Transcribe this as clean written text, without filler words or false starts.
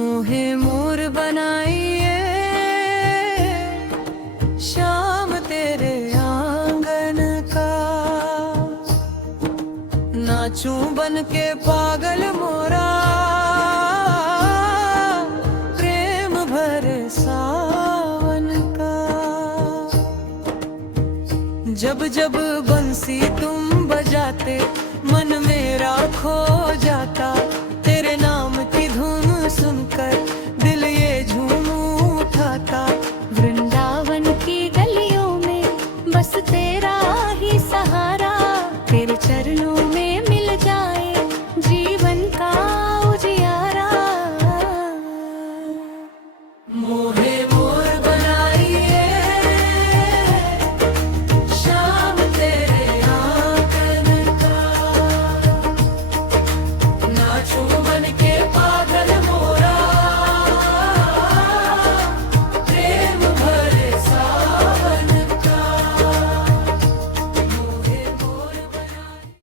मोहे मोर बनाइए शाम तेरे आंगन का, नाचूं बन के पागल मोरा प्रेम भरे सावन का। जब जब बंसी तुम बजाते